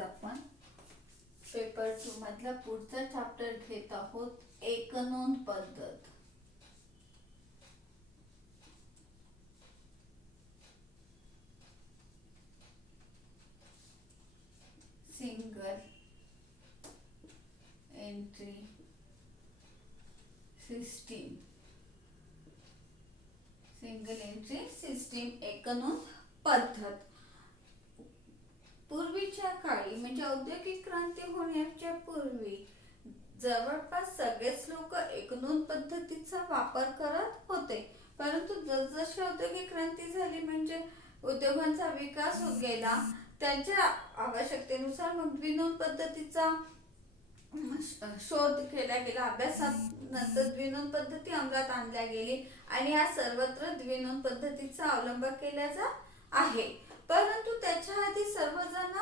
आपण पेपर 2 मधला पुढचा चॅप्टर घेत आहोत, एकनोंद पद्धत. Single entry system. Single entry system एकनोंद पद्धत. पूर्वीच्या काळी म्हणजे औद्योगिक क्रांती होण्याच्या पूर्वी जवळपास सगळेच लोक एकनोंद पद्धतीचा वापर करत होते. परंतु जसजशी औद्योगिक क्रांती झाली म्हणजे उद्योगांचा विकास होत गेला, त्यांच्या आवश्यकतेनुसार मग द्विनोंद पद्धतीचा शोध केला गेला. अभ्यासानंतर द्विनोंद पद्धती अंमलात आणल्या गेली आणि या सर्वत्र द्विनोंद पद्धतीचा अवलंब केला जात आहे. परंतु त्याच्या आधी सर्वजण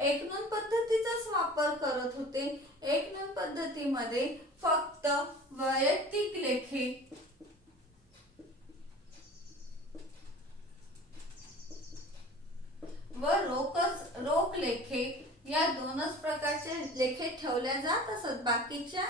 एकनोंद पद्धतीचाच वापर करत होते. एकनोंद पद्धतीमध्ये फक्त वैयक्तिक लेखे व रोख लेखे या दोनच प्रकारचे लेखे ठेवल्या जात असत. बाकीच्या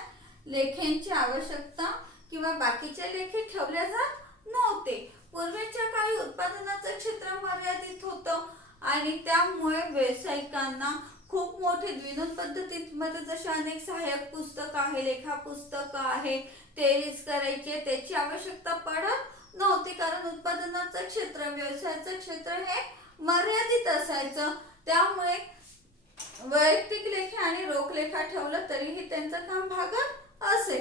लेख्यांची आवश्यकता किंवा बाकीचे लेखे ठेवल्या जात नव्हते. पूर्वीच्या काळी उत्पादनाचं क्षेत्र मर्यादित होतं आणि त्यामुळे व्यावसायिकांना खूप मोठे द्विनोंद पद्धतीमध्ये जसे अनेक सहाय्यक पुस्तक आहे, लेखा पुस्तक आहे, ते रीज करायचे त्याची आवश्यकता पडत नव्हती. कारण उत्पादनाचं क्षेत्र, व्यवसायाचं क्षेत्र हे मर्यादित असायचं. त्यामुळे वैयक्तिक लेखे आणि रोख लेखा ठेवलं तरीही त्यांचं काम भागत असे.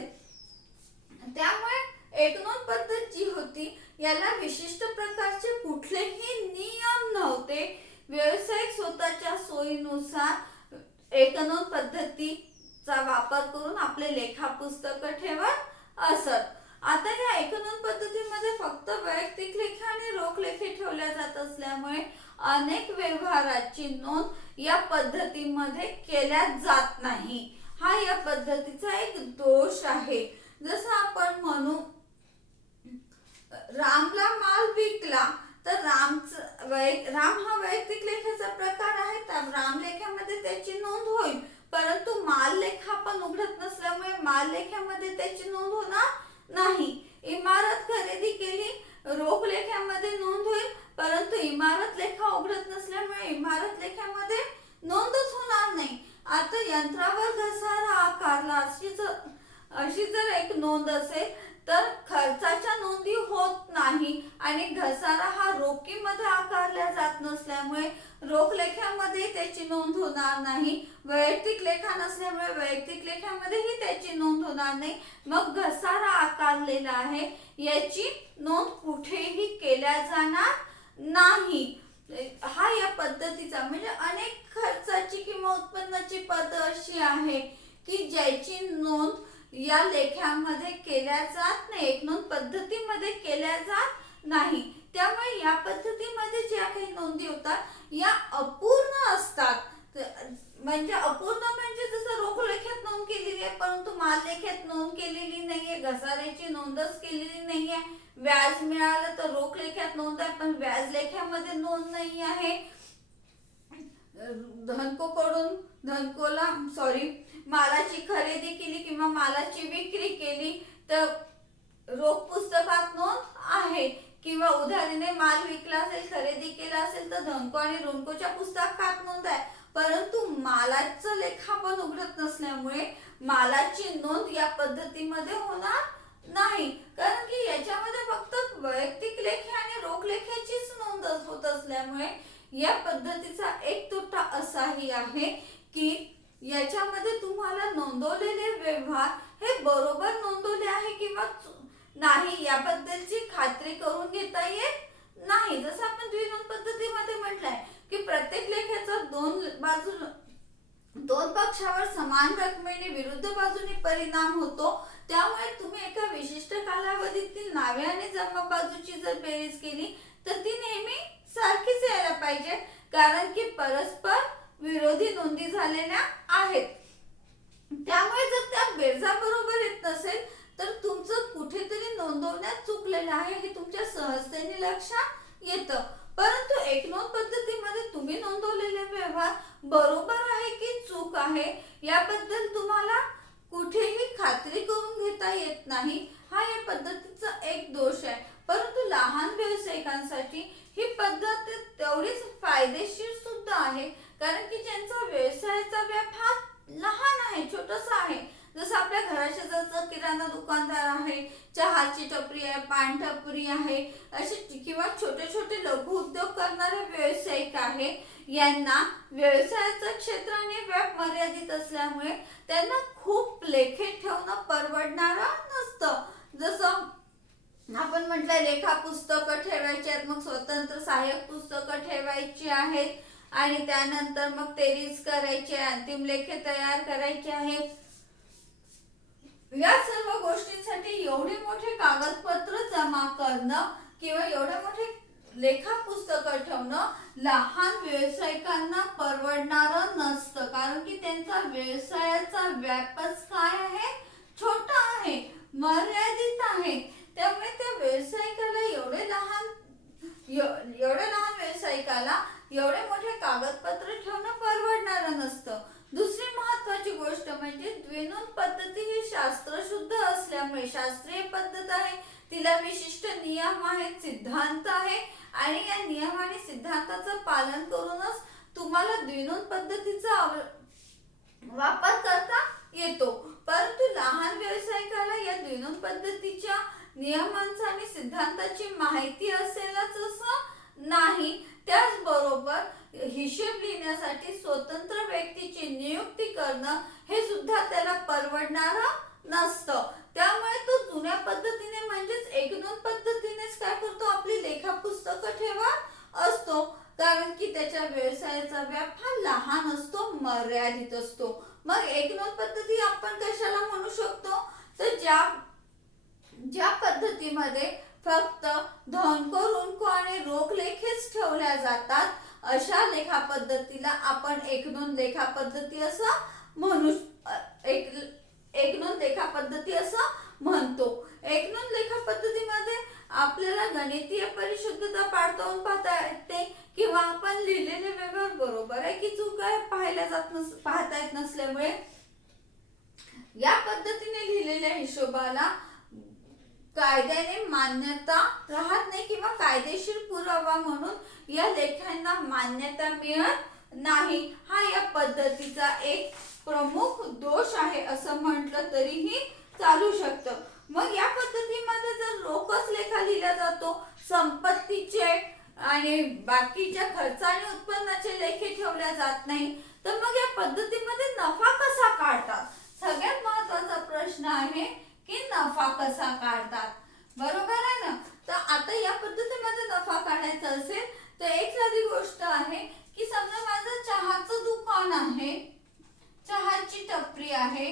त्यामुळे एकनोंद पद्धत जी होती याला विशिष्ट प्रकारचे कुठलेही नियम नव्हते. व्यावसायिक स्वतःच्या सोयीनुसार एकनोंद पद्धतीचा वापर करून आपले लेखा पुस्तक ठेवत असत. आता या एकनोंद पद्धतीमध्ये फक्त वैयक्तिक लेखे आणि रोख लेखे ठेवल्या जात असल्यामुळे अनेक व्यवहाराची नोंद या पद्धतीमध्ये केल्या जात नाही. हा या पद्धतीचा एक दोष आहे. जसं आपण म्हणू, रामला माल विकला तर राम हा वैयक्तिक लेखाचा प्रकार आहे. तर राम लेखामध्ये त्याची नोंद होईल, परंतु माल लेखा आपण उघडत नसल्यामुळे माल लेखामध्ये त्याची नोंद होणार नाही. इमारत खरेदी केली, रोख लेखामध्ये नोंद होईल, परंतु इमारत लेखा उघडत नसल्यामुळे इमारत लेखामध्ये नोंदच होणार नाही. आता यंत्रावर घसारा आकारला अशी जर एक नोंद असेल तर खर्चाच्या नोंदी होत नाही आणि घसारा हा रोखीमध्ये आकारला जात नसल्यामुळे रोख लेखामध्ये त्याची नोंद होणार नाही. वैयक्तिक लेखा नसल्यामुळे वैयक्तिक लेखामध्येही त्याची नोंद होणार नाही. मग घसारा आकारलेला आहे याची नोंद कुठेही केल्या जाणार नाही. हा या पद्धतीचा म्हणजे अनेक खर्चाची किंवा उत्पन्नाची पद्धत अशी आहे की ज्याची नोंद या लेख्यामध्ये केल्या जात नाही, एकनोंद पद्धतीमध्ये केल्या जात नाही. त्यामुळे या पद्धतीमध्ये ज्या काही नोंदी होतात या अपूर्ण असतात. म्हणजे अपूर्ण म्हणजे जसं रोख लेख्यात नोंद केलेली आहे परंतु माल लेख्यात नोंद केलेली नाहीये, घसाऱ्याची नोंदच केलेली नाहीये. व्याज मिळालं तर रोख लेख्यात नोंद आहे पण व्याज लेख्यामध्ये नोंद नाही आहे. मालाची खरेदी केली किंवा मालाची विक्री केली तर रोख पुस्तकात नोंद आहे, किंवा उधारीने माल विकला असेल, खरेदी केला असेल तर धनको आणि ऋणकोच्या पुस्तकात नोंद आहे. परंतु मालाचं लेखा पण उघडत नसल्यामुळे मालाची नोंद या पद्धतीमध्ये होणार नाही. कारण की याच्यामध्ये फक्त वैयक्तिक लेखे आणि रोख लेख्याचीच नोंद होत असल्यामुळे या पद्धतीचा एक तोटा असाही आहे की याच्यामध्ये तुम्हाला नोंदवलेले व्यवहार हे बरोबर नोंदवले आहे किंवा नाही याबद्दलची खात्री करून घेता येत नाही. जसं आपण द्विनोंद पद्धतीमध्ये म्हटलंय की प्रत्येक लेखाचा दोन पक्षावर समान रकमेने विरुद्ध बाजूने परिणाम होतो. त्यामुळे तुम्ही एका विशिष्ट कालावधीतील नावे आणि जमा बाजूची जर बेरीज केली तर ती नेहमी सारखीच यायला पाहिजे, कारण की परस्पर विरोधी नोंदी झालेल्या आहेत. त्यामुळे जर त्या बेरजा बरोबर येत नसेल तर तुमचं कुठेतरी नोंदवण्यात चुकलेलं आहे हे तुमच्या सहजतेने लक्षात येतं. परंतु एकनोंद पद्धतीमध्ये तुम्ही नोंदवलेले व्यवहार बरोबर आहे की चूक आहे, याबद्दल तुम्हाला कुठेही खात्री करून घेता येत नाही, हा या पद्धतीचा एक दोष आहे. परंतु लहान व्यावसायिकांसाठी ही पद्धत तेवढीच फायदेशीर सुद्धा आहे, कारण की ज्यांचा व्यवसायाचा व्याप हा लहान आहे, छोटासा आहे. जसं आपल्या घराशेजारचं किराणा दुकानदार आहे, चहाची टपरी आहे, पान टपरी आहे, असे किंवा छोटे छोटे लघु उद्योग करणारे व्यावसायिक आहे, यांना व्यवसायाचं क्षेत्र आणि व्याप मर्यादित असल्यामुळे त्यांना खूप लेखे ठेवणं परवडणारं नसतं. जसं आपण म्हटलं लेखा पुस्तकं ठेवायची आहेत, मग स्वतंत्र सहाय्यक पुस्तकं ठेवायची आहेत, आणि त्यानंतर मग तेरीज करायची, अंतिम लेखे तयार करायचे आहेत. या सर्व गोष्टींसाठी एवढे मोठे कागदपत्र जमा करणं किंवा एवढे मोठे लेखा पुस्तकं ठेवणं लहान व्यावसायिकांना परवडणारं नसतं, कारण की त्यांचा व्यवसायाचा व्यापच काय आहे, छोटा आहे, मर्यादित आहे. त्यामुळे त्या व्यावसायिकाला एवढ्या लहान व्यावसायिकाला एवढे मोठे कागदपत्र ठेवणं परवडणारं नसतं. दुसरी महत्वाची गोष्ट म्हणजे द्विनोंद पद्धती ही शास्त्रशुद्ध असल्यामुळे, शास्त्रीय पद्धत आहे, तिला विशिष्ट नियम आहेत, सिद्धांत आहे, आणि या नियम आणि सिद्धांताचं पालन करूनच तुम्हाला द्विनोंद पद्धतीचा वापर करता येतो. परंतु लहान व्यावसायिकाला या द्विनोंद पद्धतीच्या नियमांचा आणि सिद्धांताची माहिती असेलच असं नाही. त्याचबरोबर हिशेब लिहिण्यासाठी स्वतंत्र व्यक्तीची नियुक्ती करणं हे सुद्धा त्याला परवडणारं नसतं. त्यामुळे तो जुन्या पद्धतीने म्हणजेच एकनोंद पद्धतीनेच काय करतो, आपली लेखा पुस्तकं ठेवत असतो, कारण की त्याच्या व्यवसायाचा व्याप हा लहान असतो, मर्यादित असतो. मग एकनोंद पद्धती आपण कशाला म्हणू शकतो, तर ज्या पद्धतीमध्ये फक्त धनको, ऋणको आणि रोख लेखेच ठेवल्या जातात, अशा लेखा पद्धतीला आपण एकनोंद लेखा पद्धती असं म्हणू एकनोंद लेखा पद्धती असं म्हणतो. एकनोंद लेखा पद्धतीमध्ये आपल्याला गणितीय परिशुद्धता पडताळून पाहता येते, किंवा आपण लिहिलेले व्यवहार बरोबर आहे की चूक आहे पाहता येत नसल्यामुळे या पद्धतीने लिहिलेल्या हिशोबाला कायद्याने मान्यता राहत नाही, किंवा कायदेशीर पुरावा म्हणून या लेखांना मान्यता मिळत नाही. हा या पद्धतीचा एक प्रमुख दोष आहे असं म्हटलं तरीही चालू शकतं. मग या पद्धतीमध्ये जर रोकच लेखा लिहिला जातो, संपत्तीचे आणि बाकीच्या खर्च आणि उत्पन्नाचे लेखे ठेवल्या जात नाही, तर मग या पद्धतीमध्ये नफा कसा काढतात? सगळ्यात महत्वाचा प्रश्न आहे की नफा कसा काढतात, बरोबर आहे ना. तर आता या पद्धतीमध्ये नफा काढायचा असेल तर एक साधी गोष्ट आहे की समजा माझं चहाचं दुकान आहे, चहाची टपरी आहे,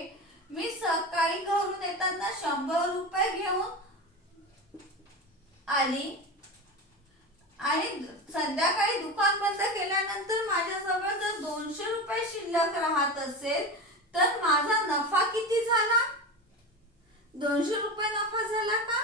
मी सकाळी घरून येताना 100 रुपये घेऊन आली, आणि संध्याकाळी दुकान बंद केल्यानंतर माझ्याजवळ जर 200 रुपये शिल्लक राहत असेल तर माझा नफा किती झाला? 200 रुपये नफा झाला का?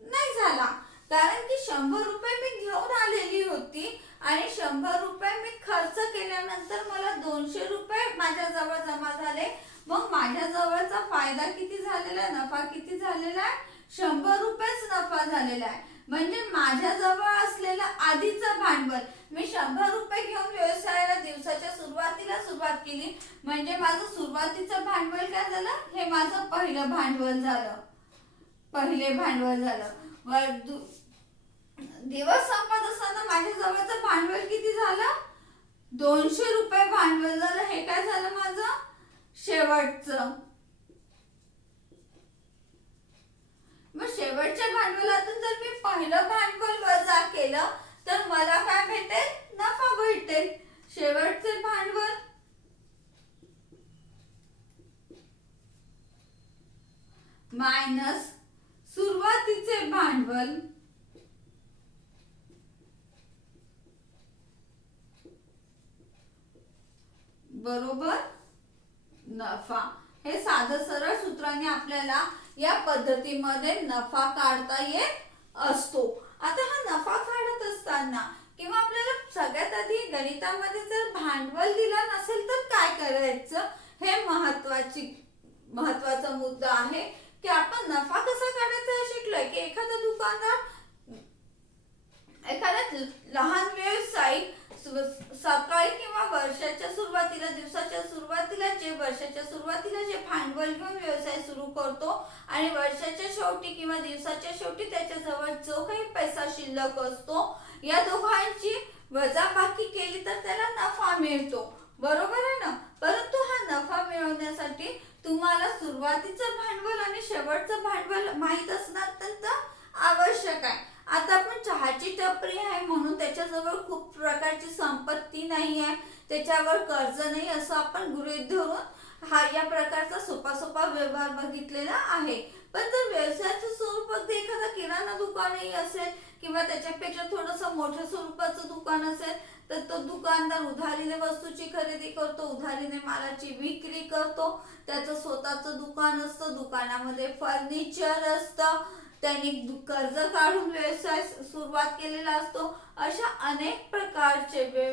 नाही झाला, कारण की 100 रुपये मी घेऊन आलेली होती आणि 100 रुपये मी खर्च केल्यानंतर मला 200 रुपये माझ्याजवळ जमा झाले. मग माझ्याजवळचा फायदा किती झालेला आहे, नफा किती झालेला आहे? 100 रुपयेच नफा झालेला आहे. म्हणजे माझ्याजवळ असलेलं आधीचं भांडवल, मी 100 रुपये घेऊन व्यवसायाला दिवसाच्या सुरुवातीला सुरुवात केली, म्हणजे माझं सुरुवातीचं भांडवल काय झालं, हे माझं पहिलं भांडवल झालं, पहिले भांडवल झालं. दिवस संपत असताना माझ्याजवळचं भांडवल किती झालं? 200 रुपये भांडवल झालं. हे काय झालं माझं शेवटचं. मग शेवटच्या भांडवलातून जर मी पहिलं भांडवल वजा केलं तर मला काय भेटेल? नफा भेटेल. शेवटचे भांडवल मायनस सुरुवातीचे भांडवल बरोबर नफा. हे साधं सरळ सूत्राने आपल्याला या पद्धतीमध्ये नफा काढता येत असतो. आता हा नफा काढत असताना किंवा आपल्याला सगळ्यात आधी गणितामध्ये जर भांडवल दिलं नसेल तर काय करायचं, हे महत्वाचा मुद्दा आहे की आपण नफा कसा काढायचा हे शिकलोय की एखादा दुकानदार, एखादा लहान व्यावसायिक सकाळी किंवा वर्षाच्या सुरुवातीला, दिवसाच्या सुरुवातीला वर्षाच्या सुरुवातीला जे भांडवल घेऊन व्यवसाय सुरू करतो आणि वर्षाच्या शेवटी किंवा दिवसाच्या शेवटी त्याच्याजवळ जो काही पैसा शिल्लक असतो, या दोघांची वजाबाकी केली तर त्याला नफा मिळतो, बरोबर आहे ना. परंतु हा नफा मिळवण्यासाठी तुम्हाला सुरुवातीचं भांडवल आणि शेवटचं भांडवल माहित असणं अत्यंत आवश्यक आहे. आता आपण चहाची टपरी आहे म्हणून त्याच्याजवळ खूप प्रकारची संपत्ती नाही आहे, त्याच्यावर कर्ज नाही असं आपण गृहीत धरून हा या प्रकारचा सोपा व्यवहार बघितलेला आहे. पण जर व्यवसायाचं स्वरूप अगदी एखादा किराणा दुकानही असेल किंवा त्याच्यापेक्षा थोडंसं मोठ्या स्वरूपाचं दुकान असेल तर तो दुकानदार उधारीने वस्तूची खरेदी करतो, उधारीने मालाची विक्री करतो, त्याचं स्वतःचं दुकान असतं, दुकानामध्ये फर्निचर असतं, त्यांनी कर्ज काढून व्यवसाय सुरुवात केलेला असतो. अशा अनेक प्रकारचे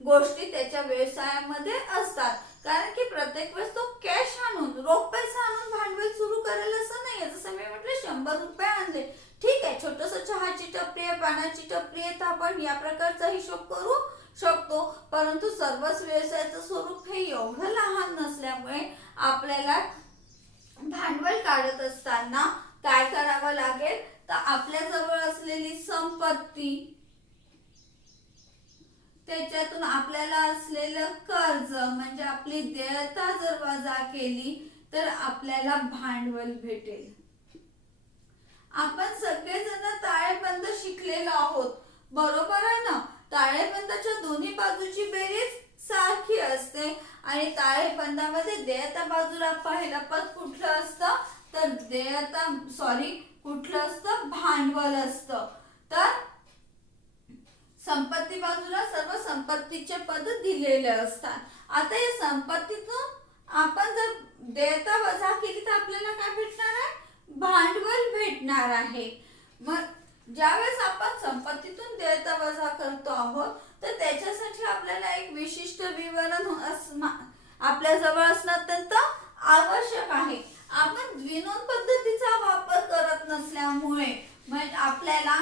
गोष्टी त्याच्या व्यवसायामध्ये असतात, कारण की प्रत्येक वेळेस तो कॅश आणून, रोख पैसा आणून भांडवल सुरू करेल असं नाही. जसं मी म्हटलं 100 रुपये आणले, ठीक आहे, छोटस चहाची टपरी आहे, पानाची टपरी आहे, तर आपण या प्रकारचा हिशोब करू शकतो. परंतु सर्वच व्यवसायाचं स्वरूप हे एवढं लहान नसल्यामुळे आपल्याला भांडवल काढत असताना काय करावं लागेल, तर आपल्या जवळ असलेली संपत्ती, त्याच्यातून आपल्याला असलेलं कर्ज म्हणजे आपली देयता जर वजा केली तर आपल्याला भांडवल भेटेल. आपण सगळेजण ताळेबंद शिकलेलो आहोत, बरोबर आहे ना. ताळेबंदाच्या दोन्ही बाजूची बेरीज सारखी असते आणि ताळेबंदामध्ये देयता बाजूला पहिलं पद कुठलं असतं, तर कुठलं असतं, भांडवल असतं. तर संपत्ती बाजूला सर्व संपत्तीचे पद दिलेले असतात. आता या संपत्तीतून आपण जर देयता वजा केली तर आपल्याला काय भेटणार आहे, भांडवल भेटणार आहे. मग ज्यावेळेस आपण संपत्तीतून देयता वजा करतो आहोत तर त्याच्यासाठी आपल्याला एक विशिष्ट विवरण आपल्या जवळ असणं अत्यंत आवश्यक आहे. आपण द्विनोंद पद्धतीचा वापर करत नसल्यामुळे म्हणजे आपल्याला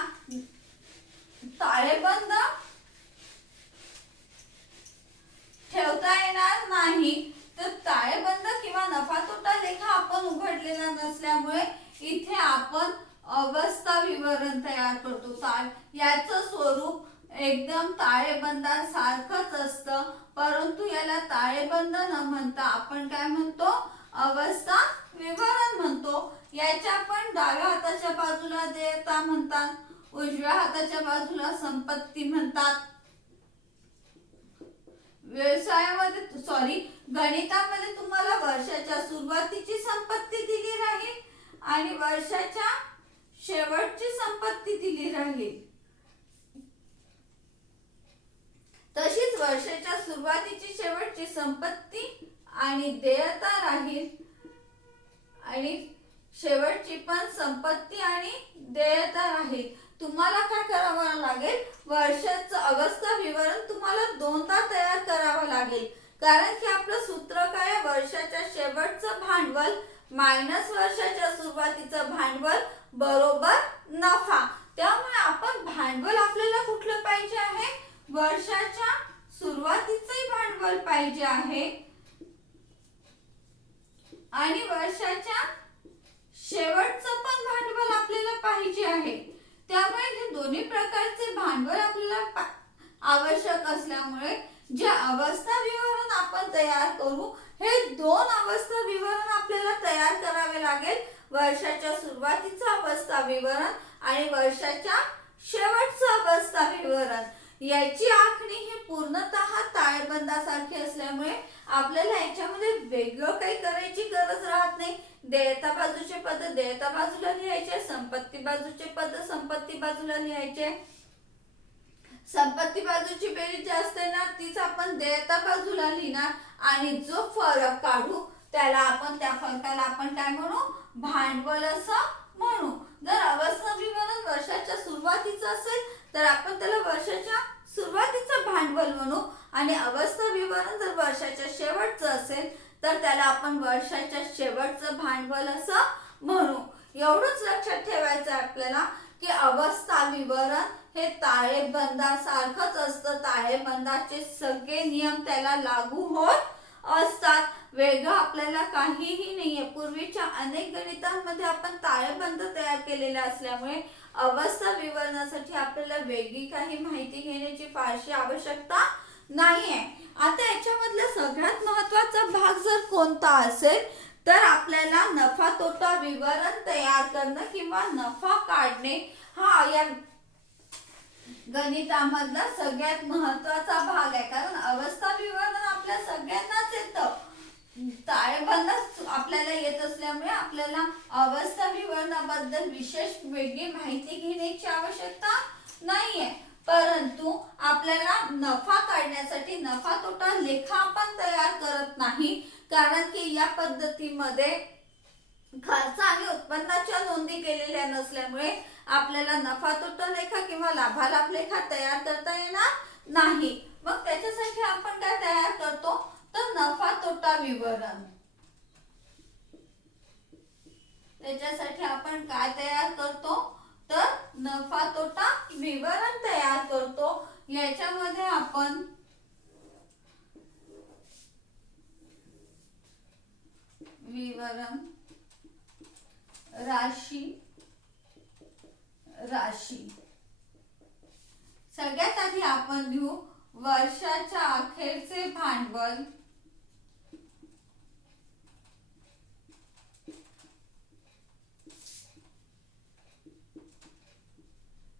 ताळेबंद ठेवता येणार नाही. तर ताळेबंद किंवा नफा तोटा लेखा आपण उघडलेला नसल्यामुळे इथे आपण अवस्था विवरण तयार करतो. याचं स्वरूप एकदम ताळेबंदासारखंच असतं, परंतु याला ताळेबंद न म्हणता आपण काय म्हणतो, अवस्था विवरण म्हणतो. याच्या पण डाव्या हाताच्या बाजूला देयता म्हणतात, उजव्या हाताच्या बाजूला संपत्ती म्हणतात. गणितामध्ये तुम्हाला वर्षाच्या सुरुवातीची संपत्ती दिली राहील आणि वर्षाच्या शेवटची संपत्ती दिली राहील. तशीच वर्षाच्या सुरुवातीची शेवटची संपत्ती आणि देयता राहील आणि शेवटची पण संपत्ती आणि देयता राहील. तुम्हाला काय करावं लागेल, वर्षाचं अवस्था विवरण तुम्हाला दोनदा तयार करावं लागेल, कारण की आपलं सूत्र काय आहे, वर्षाच्या शेवटचं भांडवल मायनस वर्षाच्या सुरुवातीचं भांडवल बरोबर नफा. त्यामुळे आपण भांडवल आपल्याला कुठलं पाहिजे आहे, वर्षाच्या सुरुवातीचे भांडवल पाहिजे आहे आणि वर्षाच्या शेवटचं पण भांडवल आपल्याला पाहिजे आहे. त्यामुळे हे दोन्ही प्रकारचे भांडवल आपल्याला आवश्यक असल्यामुळे जे अवस्था विवरण आपण तयार करू, हे दोन अवस्था विवरण आपल्याला तयार करावे लागेल. वर्षाच्या सुरुवातीचं अवस्था विवरण आणि वर्षाच्या शेवटचं अवस्था विवरण. याची आखणी ही पूर्णतः ताळेबंदासारखी असल्यामुळे आपल्याला याच्यामध्ये वेगळं काही करायची गरज राहत नाही. देयता बाजूचे पद देयता बाजूला लिहायचे, संपत्ती बाजूचे पद संपत्ती बाजूला लिहायचे. संपत्ती बाजूची बेरीज जी असते ना तीच आपण देयता बाजूला लिहिणार आणि जो फरक काढू त्या फरकाला आपण काय म्हणू, भांडवल असं म्हणू. जर अवस्था विवरण वर्षाच्या सुरुवातीचं असेल तर आपण त्याला वर्षाच्या सुरुवातीचं भांडवल म्हणू आणि अवस्था विवरण जर वर्षाच्या शेवटचं असेल तर त्याला आपण वर्षाच्या शेवटचं भांडवल असं म्हणू. एवढंच लक्षात ठेवायचं आपल्याला की अवस्था विवरण हे ताळेबंदासारखंच असतं. ताळेबंदाचे सगळे नियम त्याला लागू होत असतात. वेगळं आपल्याला काहीही नाहीये. पूर्वीच्या अनेक गणितांमध्ये आपण ताळेबंद तयार केलेले असल्यामुळे अवस्था विवरणासाठी आपल्याला वेगळी काही माहिती घेण्याची फारशी आवश्यकता नाहीये. आता याच्यामधला सगळ्यात महत्वाचा भाग जर कोणता असेल तर आपल्याला नफा तोटा विवरण तयार करणं किंवा नफा काढणे हा या गणितामधला सगळ्यात महत्वाचा भाग आहे. कारण अवस्था विवरण आपल्या सगळ्यांनाच येतं. ताळेबंद आपल्याला येत असल्यामुळे आपल्याला अवस्था विवरणाबद्दल विशेष वेगळी माहिती घेण्याची आवश्यकता नाहीये. परंतु आपल्याला नफा काढण्यासाठी नफा तोटा लेखा आपण तयार करत नाही. कारण की या पद्धतीमध्ये खर्च आणि उत्पन्नाच्या नोंदी केलेल्या नसल्यामुळे आपल्याला नफा तोटा लेखा किंवा लाभालाभ लेखा तयार करता येणार नाही. मग त्याच्यासाठी आपण काय तयार करतो तर नफा तोटा विवरण. त्याच्यासाठी आपण काय तयार करतो तर नफा तोटा विवरण तयार करतो. याच्यामध्ये आपण विवरण राशी सगळ्यात आधी आपण लिहू वर्षाच्या अखेरचे भांडवल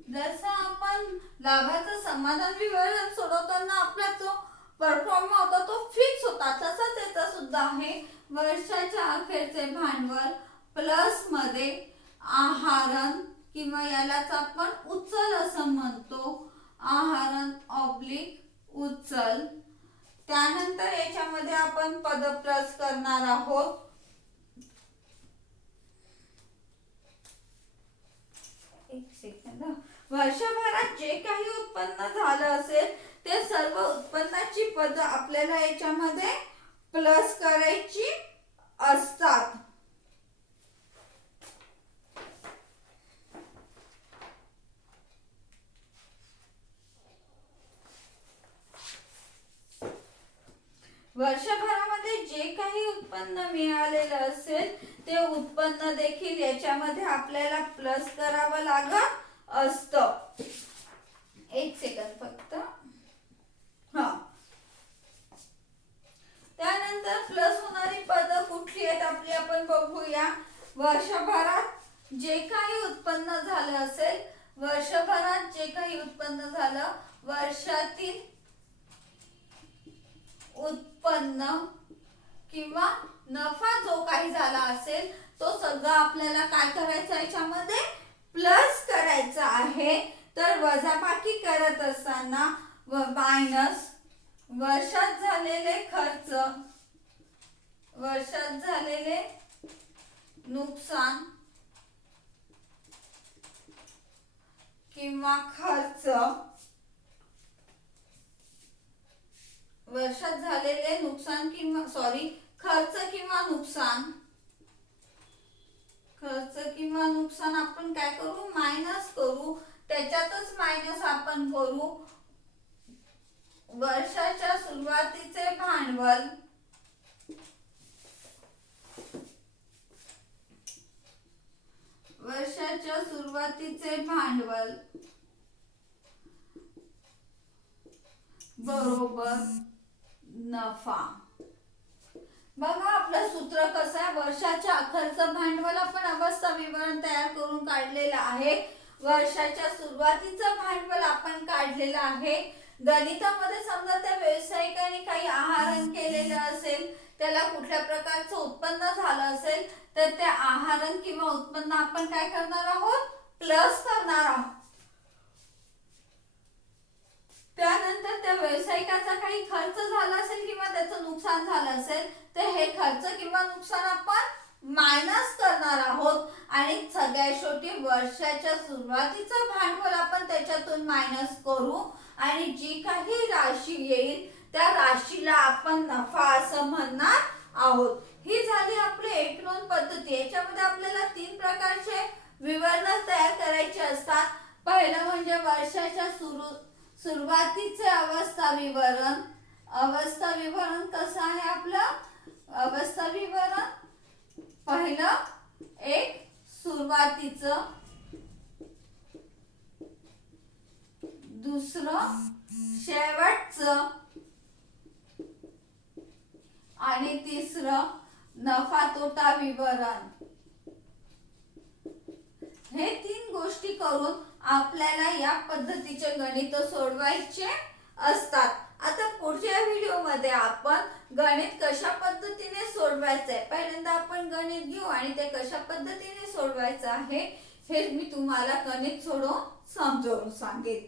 जसं आपण लाभाचं समाधान विवरण सोडवताना आपला जो परफॉर्मा होता तो फिक्स होता तसंच याचा सुद्धा आहे. वर्षाच्या अखेरचे भांडवल प्लस मध्ये आहरण किंवा यालाच आपण उचल असं म्हणतो. आहरण ऑब्लिक उचल. त्यानंतर याच्यामध्ये आपण पद प्लस करणार आहोत. एक सेकंद. वर्षभरात जे काही उत्पन्न झालं असेल ते सर्व उत्पन्नाची पद आपल्याला याच्यामध्ये प्लस करायची असतात. वर्षभरामध्ये जे काही उत्पन्न मिळालेलं असेल ते उत्पन्न देखील याच्यामध्ये आपल्याला प्लस करावं लागत असतं. एक सेकंद फक्त. त्यानंतर प्लस होणारी पद कुठली आहेत आपली आपण बघूया. वर्षभरात जे काही उत्पन्न झालं असेल वर्षभरात जे काही उत्पन्न झालं वर्षातील उत्पन्न किंवा नफा जो काही झाला असेल तो सगळं आपल्याला काय करायचं याच्यामध्ये प्लस करायचा आहे. तर वजाबाकी करत असताना मायनस वर्षात झालेले खर्च वर्षात झालेले नुकसान किंवा खर्च वर्षात झालेले नुकसान किंवा खर्च किंवा नुकसान आपण काय करू मायनस करू. त्याच्यातच मायनस आपण करू वर्षाच्या सुरुवातीचे भांडवल बरोबर नफा. बघा आपलं सूत्र कसं आहे. वर्षाच्या अखेरचं भांडवल आपण अवस्था विवरण तयार करून काढलेलं आहे. वर्षाच्या सुरुवातीचं भांडवल आपण काढलेलं आहे. गणितामध्ये समजा त्या व्यावसायिकाने काही आहरण केलेलं असेल त्याला कुठल्या प्रकारचं उत्पन्न झालं असेल तर ते आहरण किंवा उत्पन्न आपण काय करणार आहोत प्लस करणार आहोत. त्यानंतर त्या व्यावसायिकाचा काही खर्च झाला असेल किंवा त्याचं नुकसान झालं असेल तर हे खर्च किंवा नुकसान आपण मायनस करणार आहोत. आणि सगळ्यात शेवटी वर्षाच्या सुरुवातीचं भांडवल आपण त्याच्यातून मायनस करू आणि जी काही राशी येईल त्या राशीला आपण नफा असं म्हणणार आहोत. ही झाली आपली एक नोंद पद्धती. याच्यामध्ये आपल्याला 3 प्रकारचे विवरण तयार करायचे असतात. पहिलं म्हणजे वर्षाच्या सुरुवातीचे अवस्था विवरण. अवस्था विवरण कसं आहे आपलं? अवस्था विवरण पहिलं एक सुरुवातीचं, दुसरं शेवटचं आणि तिसरं नफा तोटा विवरण. हे 3 गोष्टी करून आपल्याला या पद्धतीचे गणित सोडवायचे असतात. आता पुढच्या व्हिडिओमध्ये आपण गणित कशा पद्धतीने सोडवायचे आहे, पहिल्यांदा आपण गणित घेऊ आणि ते कशा पद्धतीने सोडवायचं आहे हे मी तुम्हाला गणित सोडवून समजावून सांगेन.